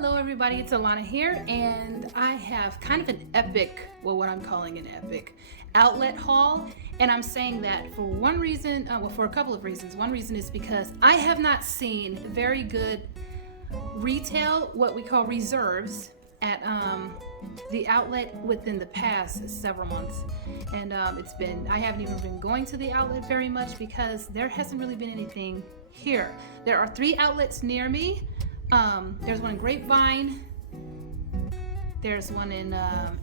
Hello everybody, it's Alana here, and I have kind of an epic, what I'm calling an epic outlet haul. And I'm saying that for one reason, for a couple of reasons. One reason is because I have not seen very good retail, what we call reserves, at the outlet within the past several months. And I haven't even been going to the outlet very much because there hasn't really been anything here. There are 3 outlets near me. There's one in Grapevine, there's one in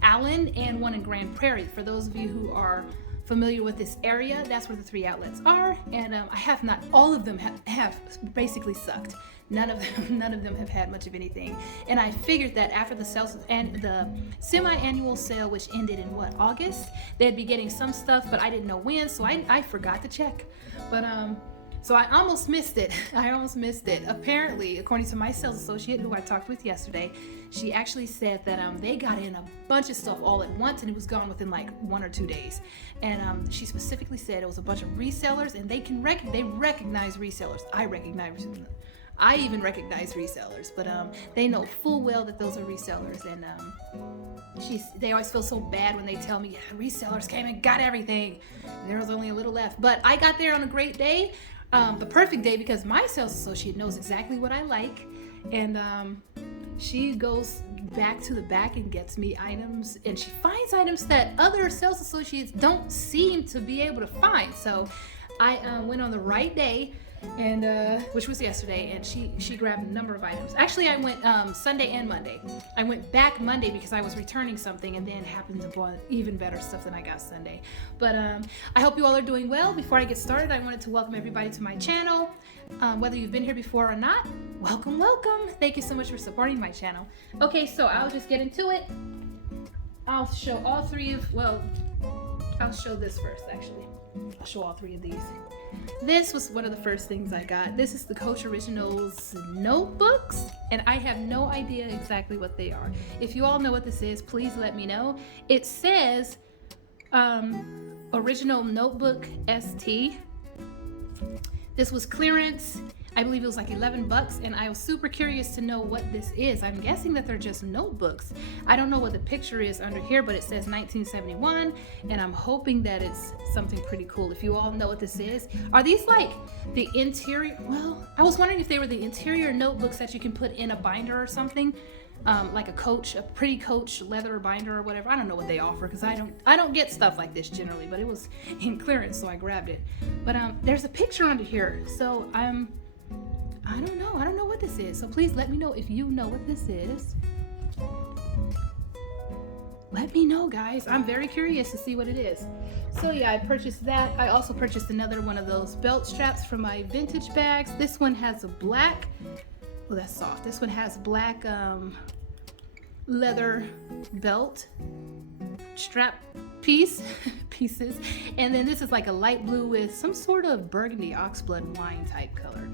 Allen, and one in Grand Prairie. For those of you who are familiar with this area, that's where the 3 outlets are. And I have not, all of them have basically sucked. None of them have had much of anything. And I figured that after the sales and the semi-annual sale, which ended in August, they'd be getting some stuff, but I didn't know when, so I forgot to check. But so I almost missed it. Apparently, according to my sales associate who I talked with yesterday, she actually said that they got in a bunch of stuff all at once and it was gone within like 1 or 2 days. And she specifically said it was a bunch of resellers, and they recognize resellers. I even recognize resellers, but they know full well that those are resellers. And they always feel so bad when they tell me, yeah, resellers came and got everything. And there was only a little left. But I got there on a great day. The perfect day, because my sales associate knows exactly what I like, and she goes back to the back and gets me items, and she finds items that other sales associates don't seem to be able to find. So I went on the right day, and which was yesterday, and she grabbed a number of items. Actually, I went Sunday and Monday. I went back Monday because I was returning something, and then happened to buy even better stuff than I got Sunday. But I hope you all are doing well. Before I get started, I wanted to welcome everybody to my channel. Whether you've been here before or not, welcome. Thank you so much for supporting my channel. Okay, so I'll just get into it. I'll show all 3 of, well, I'll show this first actually. I'll show all 3 of these. This was one of the first things I got. This is the Coach Originals notebooks, and I have no idea exactly what they are. If you all know what this is, please let me know. It says Original Notebook ST. This was clearance. I believe it was like $11, and I was super curious to know what this is. I'm guessing that they're just notebooks. I don't know what the picture is under here, but it says 1971, and I'm hoping that it's something pretty cool. If you all know what this is, are these like the interior? Well, I was wondering if they were the interior notebooks that you can put in a binder or something, like a pretty Coach leather binder or whatever. I don't know what they offer because I don't get stuff like this generally, but it was in clearance, so I grabbed it. But there's a picture under here, so I don't know what this is. So please let me know if you know what this is. Let me know, guys. I'm very curious to see what it is. So yeah, I purchased that. I also purchased another one of those belt straps for my vintage bags. This one has a black, well, that's soft. This one has black leather belt strap pieces. And then this is like a light blue with some sort of burgundy oxblood wine type color.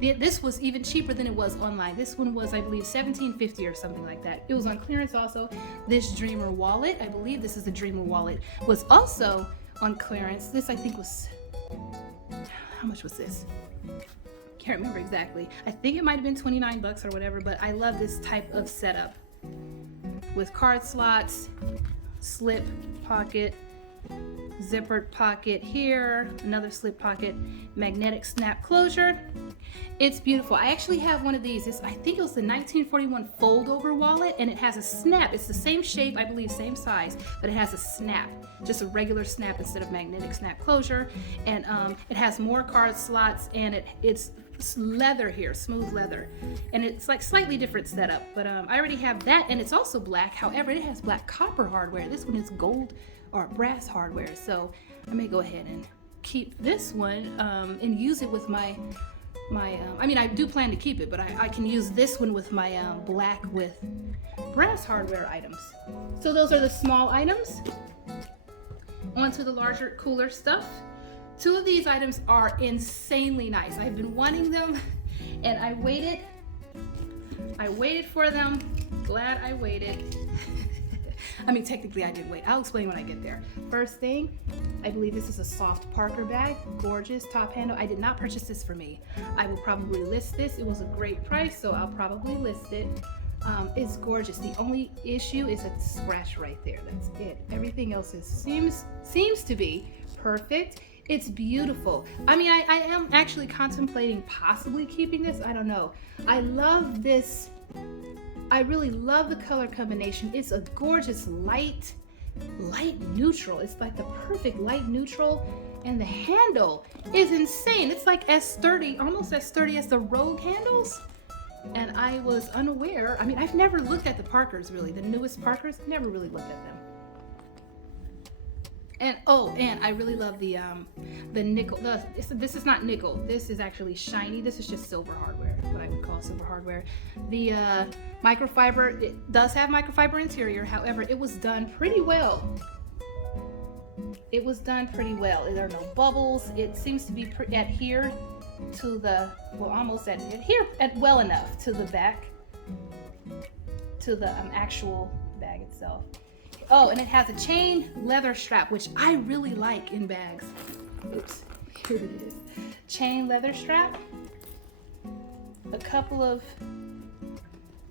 This was even cheaper than it was online. This one was, I believe, $17.50 or something like that. It was on clearance also. This Dreamer wallet, I believe this is the Dreamer wallet, was also on clearance. This I think was, how much was this? Can't remember exactly. I think it might have been $29 or whatever, but I love this type of setup with card slots, slip pocket, zippered pocket here, another slip pocket, magnetic snap closure. It's beautiful. I actually have one of these. I think it was the 1941 fold over wallet, and it has a snap. It's the same shape, I believe, same size, but it has a snap, just a regular snap instead of magnetic snap closure. And it has more card slots, and it's leather here, smooth leather, and it's like slightly different setup, but I already have that, and it's also black. However, it has black copper hardware. This one is gold or brass hardware, so I may go ahead and keep this one and use it with my I mean, I do plan to keep it, but I can use this one with my black with brass hardware items. So those are the small items. On to the larger, cooler stuff. 2 of these items are insanely nice. I've been wanting them, and I waited for them. Glad I waited. I mean, technically I did wait. I'll explain when I get there. First thing, I believe this is a soft Parker bag. Gorgeous top handle. I did not purchase this for me. I will probably list this. It was a great price, so I'll probably list it. It's gorgeous. The only issue is a scratch right there. That's it. Everything else seems to be perfect. It's beautiful. I mean, I am actually contemplating possibly keeping this. I don't know. I love this. I really love the color combination. It's a gorgeous light neutral. It's like the perfect light neutral, and the handle is insane. It's like as sturdy, almost as sturdy as the Rogue handles. And I was unaware. I mean, I've never looked at the Parkers really, the newest Parkers. Never really looked at them. And and I really love the nickel. This is not nickel. This is actually shiny. This is just silver hardware, what I would call silver hardware. The microfiber, it does have microfiber interior. However, it was done pretty well. It was done pretty well. There are no bubbles. It seems to be adhered to the, well, almost adhere well enough to the back, to the actual bag itself. Oh, and it has a chain leather strap, which I really like in bags. Oops, here it is. Chain leather strap. A couple of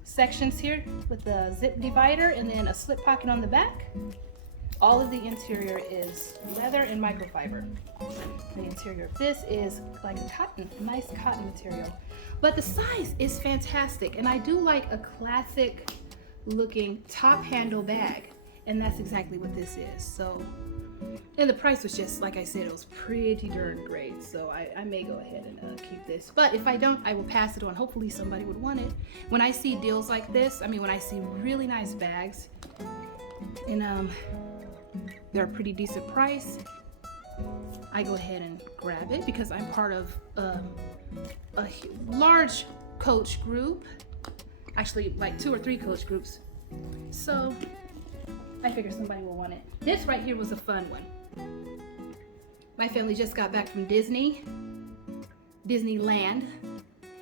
sections here with the zip divider, and then a slip pocket on the back. All of the interior is leather and microfiber. The interior of this is like a cotton, nice cotton material. But the size is fantastic, and I do like a classic looking top handle bag. And that's exactly what this is. So, and the price was just, like I said, it was pretty darn great. So I may go ahead and keep this. But if I don't, I will pass it on. Hopefully somebody would want it. When I see deals like this, I mean, when I see really nice bags, and they're a pretty decent price, I go ahead and grab it because I'm part of a large coach group. Actually, like 2 or 3 coach groups. So I figure somebody will want it. This right here was a fun one. My family just got back from Disneyland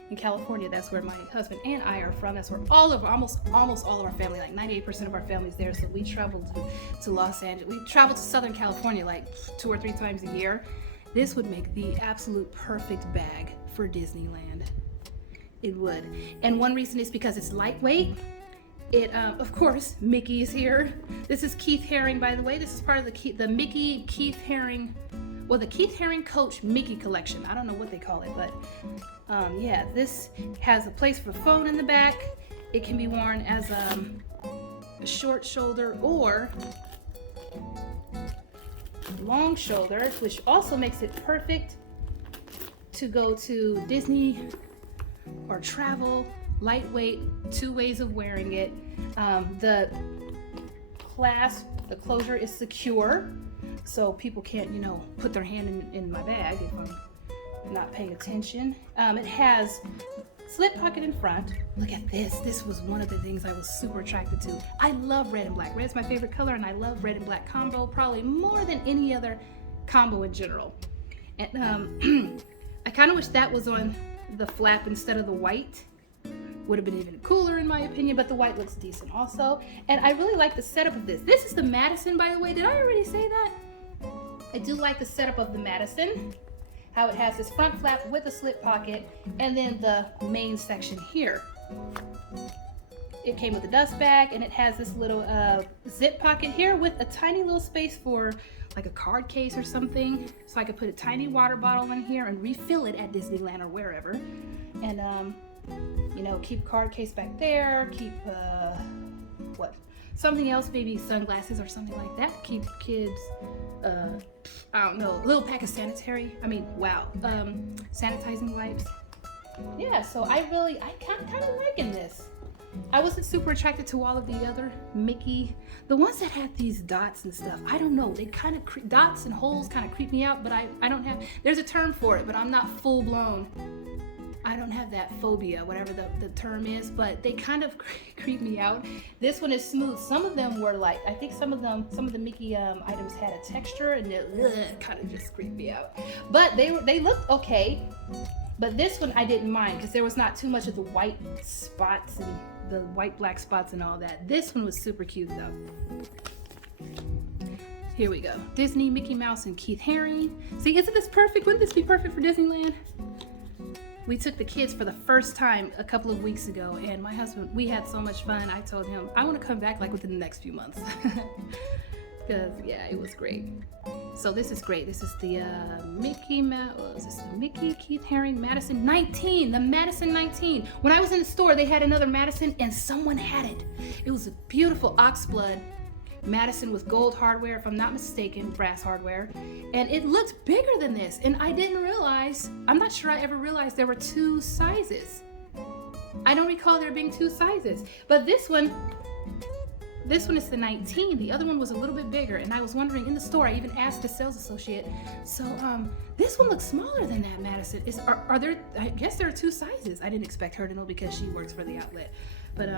in California. That's where my husband and I are from. That's where almost all of our family, like 98% of our family's there. So we traveled to Los Angeles. We traveled to Southern California like 2 or 3 times a year. This would make the absolute perfect bag for Disneyland. It would. And one reason is because it's lightweight. It, of course, Mickey is here. This is Keith Haring, by the way. This is part of the Mickey Keith Haring, well, the Keith Haring Coach Mickey collection. I don't know what they call it, but yeah, this has a place for a phone in the back. It can be worn as a short shoulder or long shoulder, which also makes it perfect to go to Disney or travel. Lightweight, 2 ways of wearing it. The closure is secure, so people can't, put their hand in my bag if I'm not paying attention. It has slip pocket in front. Look at this. This was one of the things I was super attracted to. I love red and black. Red's my favorite color, and I love red and black combo probably more than any other combo in general. And I kind of wish that was on the flap instead of the white. Would have been even cooler in my opinion, but the white looks decent also. And I really like the setup of this. This is the Madison, by the way. Did I already say that? I do like the setup of the Madison. How it has this front flap with a slip pocket, and then the main section here. It came with a dust bag, and it has this little zip pocket here with a tiny little space for like a card case or something. So I could put a tiny water bottle in here and refill it at Disneyland or wherever. And keep card case back there, keep something else, maybe sunglasses or something like that. Keep kids, I don't know, a little pack of sanitizing wipes. Yeah, so I kind of liking this. I wasn't super attracted to all of the other Mickey, the ones that had these dots and stuff. I don't know, they kind of dots and holes kind of creep me out, but I don't have, there's a term for it, but I'm not full blown. I don't have that phobia, whatever the term is, but they kind of creep me out. This one is smooth. Some of them were like, I think some of the Mickey items had a texture, and it kind of just creeped me out. But they looked okay. But this one I didn't mind because there was not too much of the white spots and the white black spots and all that. This one was super cute though. Here we go. Disney, Mickey Mouse, and Keith Haring. See, isn't this perfect? Wouldn't this be perfect for Disneyland? We took the kids for the first time a couple of weeks ago, and my husband, we had so much fun. I told him I want to come back like within the next few months. Because yeah, it was great. So this is great. This is the Mickey Keith Haring Madison 19, the Madison 19. When I was in the store, they had another Madison and someone had it. It was a beautiful oxblood Madison with gold hardware, if I'm not mistaken, brass hardware. And it looked bigger than this. And I didn't realize, I'm not sure I ever realized there were two sizes. I don't recall there being two sizes. But this one is the 19. The other one was a little bit bigger, and I was wondering in the store, I even asked the sales associate, so this one looks smaller than that Madison. Are there, I guess there are two sizes. I didn't expect her to know because she works for the outlet. But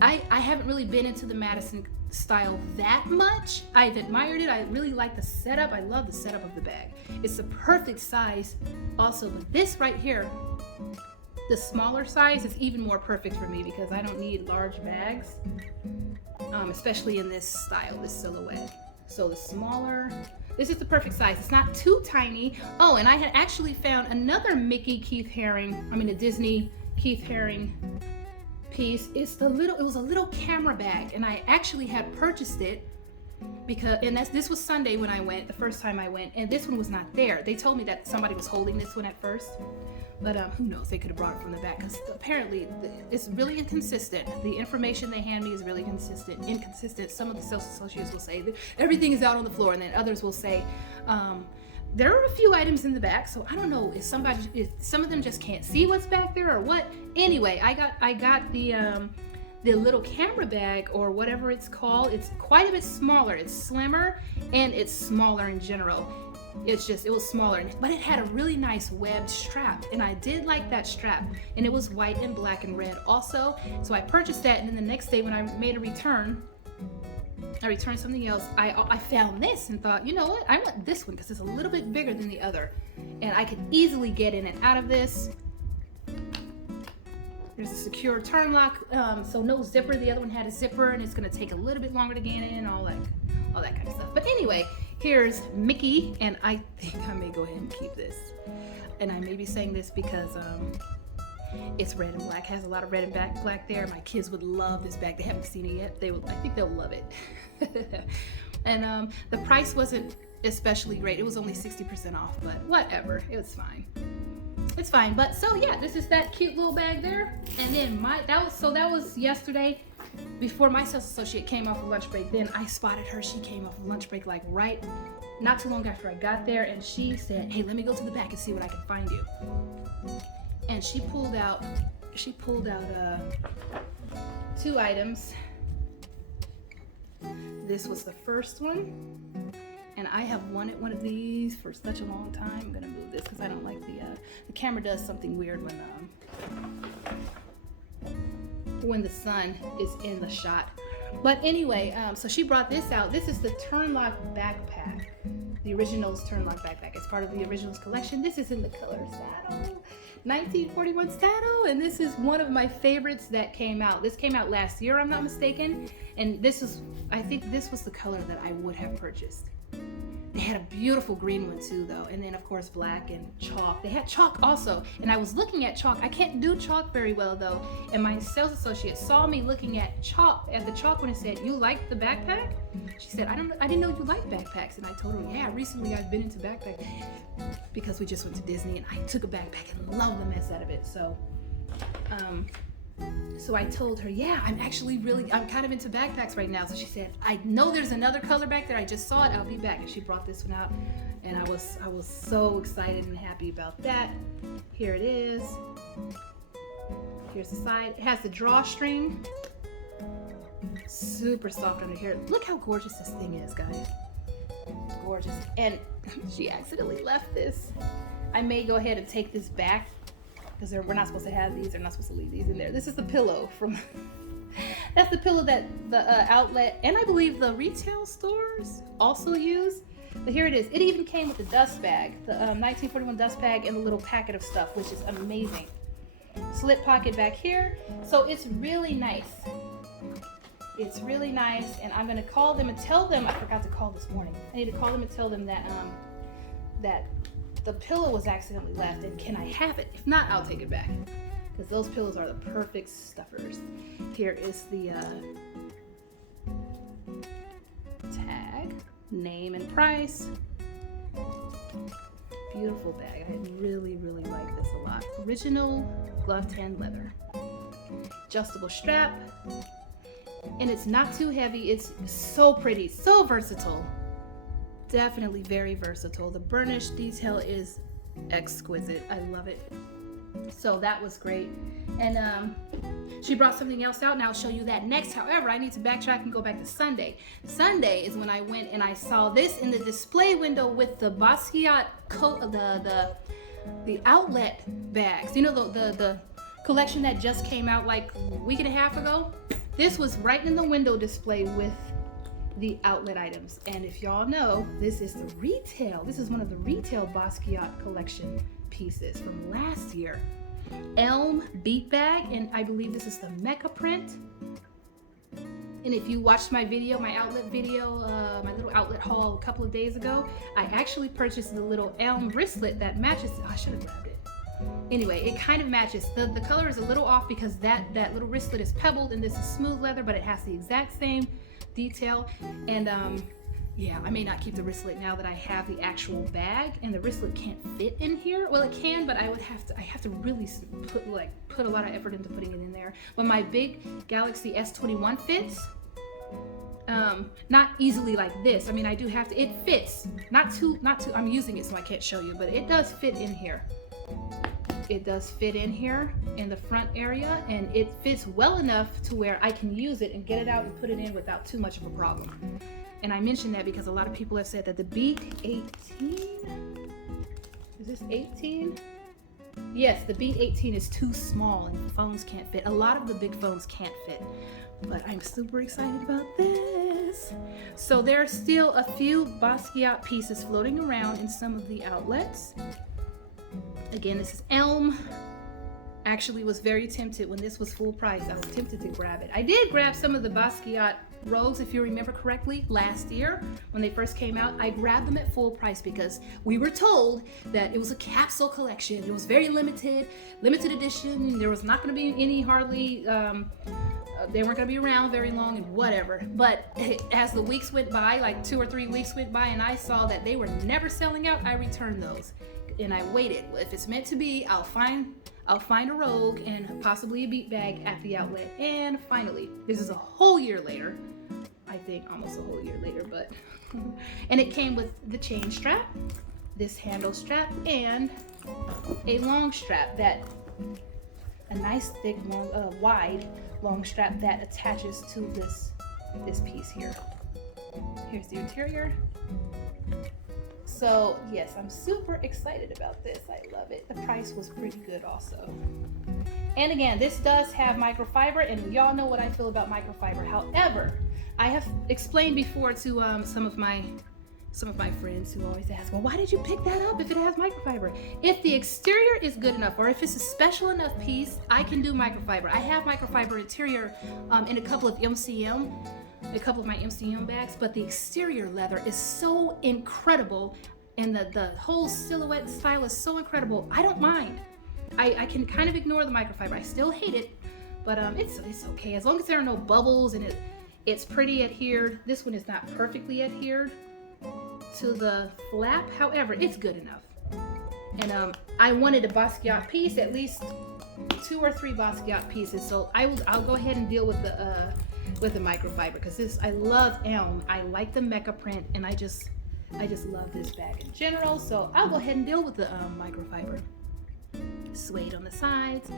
I haven't really been into the Madison style that much. I've admired it. I really like the setup. I love the setup of the bag. It's the perfect size also, but this right here, the smaller size, is even more perfect for me because I don't need large bags. Especially in this style, this silhouette. So the smaller, this is the perfect size. It's not too tiny. Oh, and I had actually found another Mickey Keith Haring, a Disney Keith Haring piece. It was a little camera bag, and I actually had purchased it because, this was Sunday when I went, the first time I went, and this one was not there. They told me that somebody was holding this one at first. But who knows, they could have brought it from the back because apparently it's really inconsistent. The information they hand me is really inconsistent. Some of the sales associates will say that everything is out on the floor, and then others will say there are a few items in the back. So I don't know if some of them just can't see what's back there or what. Anyway, I got the little camera bag or whatever it's called. It's quite a bit smaller. It's slimmer and it's smaller in general. It was smaller, but it had a really nice webbed strap, and I did like that strap, and it was white and black and red also. So I purchased that, and then the next day when I made a return, I returned something else. I found this and thought, you know what? I want this one because it's a little bit bigger than the other, and I could easily get in and out of this. There's a secure turn lock, so no zipper. The other one had a zipper, and it's gonna take a little bit longer to get in, all that kind of stuff. But anyway, here's Mickey, and I think I may go ahead and keep this. And I may be saying this because it's red and black, has a lot of red and black there. My kids would love this bag. They haven't seen it yet. I think they'll love it. And the price wasn't especially great. It was only 60% off, but whatever, it was fine. It's fine. But so yeah, this is that cute little bag there. And then that was yesterday. Before my sales associate came off of lunch break, then I spotted her. She came off of lunch break like not too long after I got there, and she said, hey, let me go to the back and see what I can find you. And she pulled out two items. This was the first one, and I have wanted one of these for such a long time. I'm gonna move this because I don't like the camera does something weird when the sun is in the shot. But anyway, so she brought this out. This is the Turnlock backpack, the Originals Turnlock backpack. It's part of the Originals collection. This is in the color saddle, 1941 saddle, and this is one of my favorites that came out. This came out last year, I'm not mistaken, and I think this was the color that I would have purchased. They had a beautiful green one too though, and then of course black and chalk. They had chalk also, and I was looking at chalk. I can't do chalk very well though, and my sales associate saw me looking at the chalk when it said, you like the backpack? She said, I didn't know you liked backpacks. And I told her, yeah, recently I've been into backpacks because we just went to Disney and I took a backpack and loved the mess out of it. So I told her, yeah, I'm kind of into backpacks right now. So she said, I know there's another color back there. I just saw it. I'll be back. And she brought this one out, and I was so excited and happy about that. Here it is. Here's the side. It has the drawstring. Super soft under here. Look how gorgeous this thing is, guys. Gorgeous. And she accidentally left this. I may go ahead and take this back, because we're not supposed to have these. They're not supposed to leave these in there. This is the pillow from, that's the pillow that the outlet and I believe the retail stores also use. But here it is. It even came with the dust bag, the 1941 dust bag, and the little packet of stuff, which is amazing. Slit pocket back here. So it's really nice. It's really nice, and I'm gonna call them and tell them, I forgot to call this morning. I need to call them and tell them that the pillow was accidentally left, and can I have it? If not, I'll take it back, because those pillows are the perfect stuffers. Here is the tag, name and price. Beautiful bag. I really like this a lot. Original gloved hand leather. Adjustable strap. And it's not too heavy. It's so pretty, so versatile. Definitely very versatile. The burnish detail is exquisite. I love it. So that was great. And she brought something else out, and I'll show you that next. However, I need to backtrack and go back to Sunday. Sunday is when I went and I saw this in the display window with the Basquiat the outlet bags. You know, the collection that just came out like a week and a half ago? This was right in the window display with the outlet items. And if y'all know, this is the retail. This is one of the retail Basquiat collection pieces from last year. Elm beat bag, and I believe this is the mecha print. And if you watched my video, my outlet video, my little outlet haul a couple of days ago, I actually purchased the little elm wristlet that matches. Oh, I should have grabbed it. Anyway, it kind of matches. The color is a little off because that little wristlet is pebbled and this is smooth leather, but it has the exact same detail. And yeah, I may not keep the wristlet now that I have the actual bag, and the wristlet can't fit in here. Well, it can, but I have to really put a lot of effort into putting it in there. But my big Galaxy S21 fits. Not easily like this. I mean, I do have to, it fits. Not too, I'm using it so I can't show you, but it does fit in here. It does fit in here in the front area, and it fits well enough to where I can use it and get it out and put it in without too much of a problem. And I mention that because a lot of people have said that the Beat 18, is this 18? Yes, the Beat 18 is too small and phones can't fit. A lot of the big phones can't fit, but I'm super excited about this. So there are still a few Basquiat pieces floating around in some of the outlets. Again, this is Elm. Actually was very tempted when this was full price. I was tempted to grab it. I did grab some of the Basquiat Rogues, if you remember correctly, last year when they first came out. I grabbed them at full price because we were told that it was a capsule collection. It was very limited edition. There was not going to be any hardly, they weren't going to be around very long and whatever. But as the weeks went by, like 2 or 3 weeks went by, and I saw that they were never selling out, I returned those. And I waited. If it's meant to be, I'll find a Rogue and possibly a beat bag at the outlet. And finally, this is a whole year later. I think almost a whole year later, but and it came with the chain strap, this handle strap, and a long strap a nice thick long wide long strap that attaches to this piece here. Here's the interior. So yes, I'm super excited about this. I love it. The price was pretty good also. And again, this does have microfiber, and y'all know what I feel about microfiber. However, I have explained before to some of my friends who always ask, well, why did you pick that up if it has microfiber? If the exterior is good enough, or if it's a special enough piece, I can do microfiber. I have microfiber interior in a couple of my MCM bags, but the exterior leather is so incredible, and the whole silhouette style is so incredible. I don't mind. I can kind of ignore the microfiber. I still hate it, but it's okay as long as there are no bubbles and it's pretty adhered. This one is not perfectly adhered to the flap. However, it's good enough. And I wanted a Basquiat piece, at least 2 or 3 Basquiat pieces. So I'll go ahead and deal with the microfiber, because I love Elm. I like the mecha print, and I just love this bag in general. So I'll go ahead and deal with the microfiber. Suede on the sides.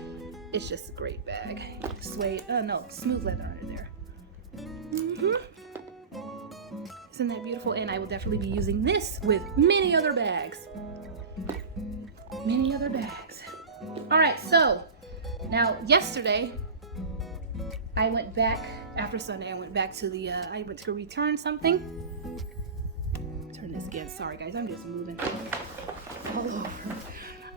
It's just a great bag. Suede, no, smooth leather under there. Isn't that beautiful? And I will definitely be using this with many other bags. Many other bags. All right, so now yesterday I went back, after Sunday, I went back to I went to return something. Turn this again, sorry guys, I'm just moving all over.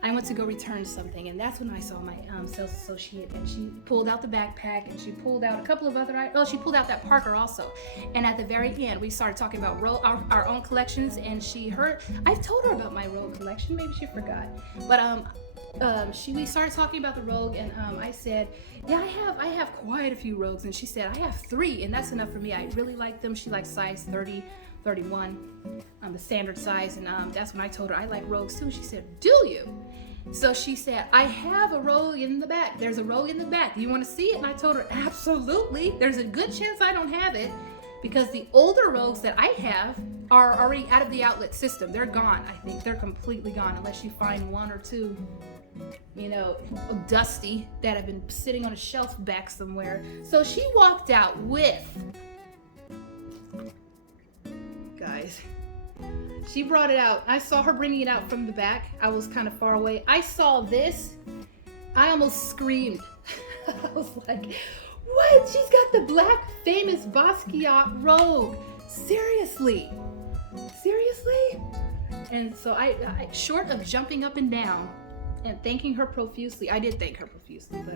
I went to go return something, and that's when I saw my sales associate, and she pulled out the backpack, and she pulled out a couple of other items. Oh, she pulled out that Parker also. And at the very end, we started talking about our own collections, and I've told her about my Rogue collection, maybe she forgot. But we started talking about the Rogue, and I said, yeah, I have quite a few Rogues, and she said, I have 3, and that's enough for me. I really like them. She likes size 30, 31, the standard size, and that's when I told her I like Rogues too. She said, do you? So she said, I have a Rogue in the back. There's a Rogue in the back. Do you want to see it? And I told her, absolutely. There's a good chance I don't have it, because the older Rogues that I have are already out of the outlet system. They're gone. I think they're completely gone, unless you find 1 or 2, you know, dusty, that have been sitting on a shelf back somewhere. So she walked out with, guys, she brought it out. I saw her bringing it out from the back. I was kind of far away. I saw this. I almost screamed. I was like, what? She's got the black famous Basquiat Rogue. Seriously? Seriously? And so I short of jumping up and down and thanking her profusely, I did thank her profusely, but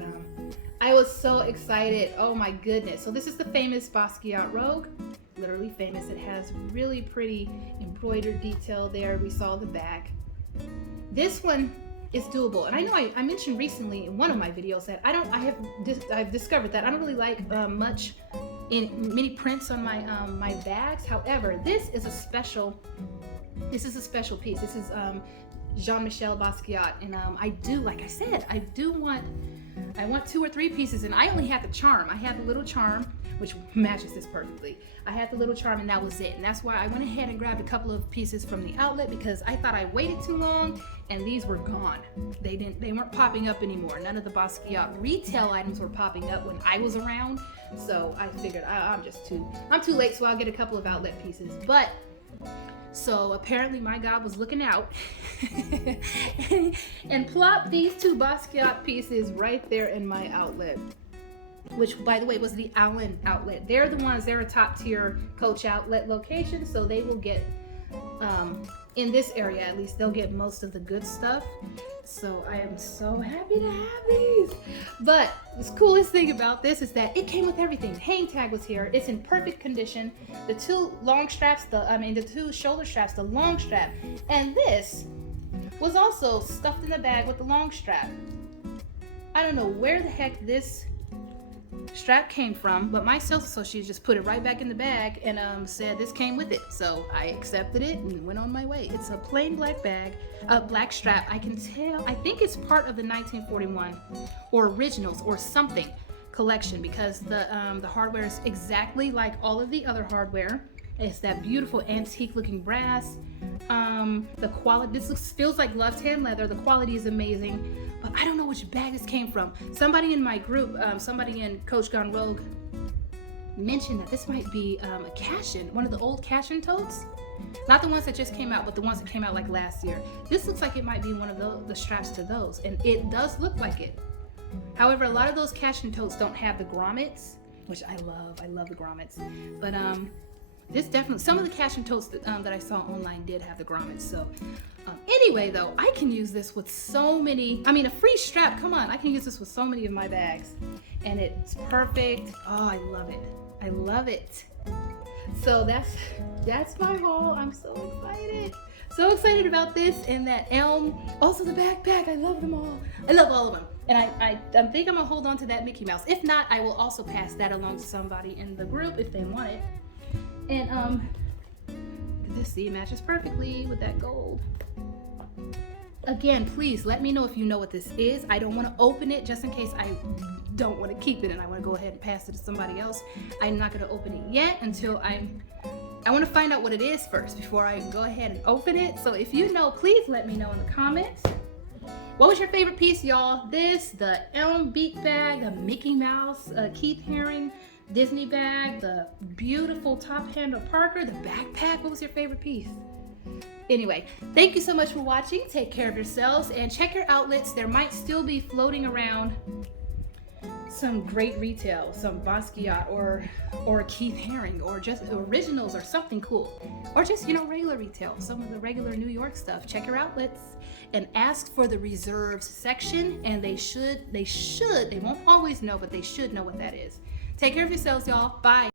I was so excited. Oh my goodness. So this is the famous Basquiat Rogue. Literally famous. It has really pretty embroidered detail there. We saw the back. This one is doable, and I know I mentioned recently in one of my videos that I've discovered that I don't really like much in many prints on my my bags. However, this is a special piece. This is Jean-Michel Basquiat, and I do, like I said, I want 2 or 3 pieces, and I only had the charm. I had the little charm, which matches this perfectly. I had the little charm, and that was it. And that's why I went ahead and grabbed a couple of pieces from the outlet, because I thought I waited too long, and these were gone. They weren't popping up anymore. None of the Basquiat retail items were popping up when I was around. So I figured I'm too late, so I'll get a couple of outlet pieces. But so apparently my God was looking out and plopped these 2 Basquiat pieces right there in my outlet, which, by the way, was the Allen outlet. They're a top tier Coach outlet location, so they will get, in this area at least, they'll get most of the good stuff. So I am so happy to have these. But the coolest thing about this is that it came with everything. The hang tag was here. It's in perfect condition. The 2 long straps, the 2 shoulder straps, the long strap, and this was also stuffed in the bag with the long strap. I don't know where the heck this strap came from, but my sales associate just put it right back in the bag and said this came with it. So I accepted it and went on my way. It's a plain black bag, a black strap. I can tell, I think it's part of the 1941 or originals or something collection, because the hardware is exactly like all of the other hardware. It's that beautiful antique looking brass. The quality, feels like gloved hand leather. The quality is amazing, but I don't know which bag this came from. Somebody in my group, somebody in Coach Gone Rogue, mentioned that this might be a cash-in, one of the old cash-in totes. Not the ones that just came out, but the ones that came out like last year. This looks like it might be one of the straps to those, and it does look like it. However, a lot of those cash-in totes don't have the grommets, which I love. I love the grommets, but this definitely, some of the cash-in totes that I saw online did have the grommets. So anyway, though, I can use this with so many, a free strap, come on, I can use this with so many of my bags, and it's perfect. Oh, I love it. I love it. So that's my haul. I'm so excited. So excited about this and that elm. Also the backpack, I love them all. I love all of them. And I think I'm gonna hold on to that Mickey Mouse. If not, I will also pass that along to somebody in the group if they want it. And this, see, matches perfectly with that gold. Again, please let me know if you know what this is. I don't want to open it just in case I don't want to keep it and I want to go ahead and pass it to somebody else. I'm not going to open it yet until I want to find out what it is first before I go ahead and open it. So if you know, please let me know in the comments. What was your favorite piece, y'all? This, the elm beak bag, the Mickey Mouse, Keith Haring Disney bag, the beautiful top handle Parker, the backpack. What was your favorite piece? Anyway, thank you so much for watching. Take care of yourselves and check your outlets. There might still be floating around some great retail, some Basquiat or Keith Haring, or just originals or something cool, or just regular retail, some of the regular New York stuff. Check your outlets and ask for the reserves section, and they won't always know, but they should know what that is. Take care of yourselves, y'all. Bye.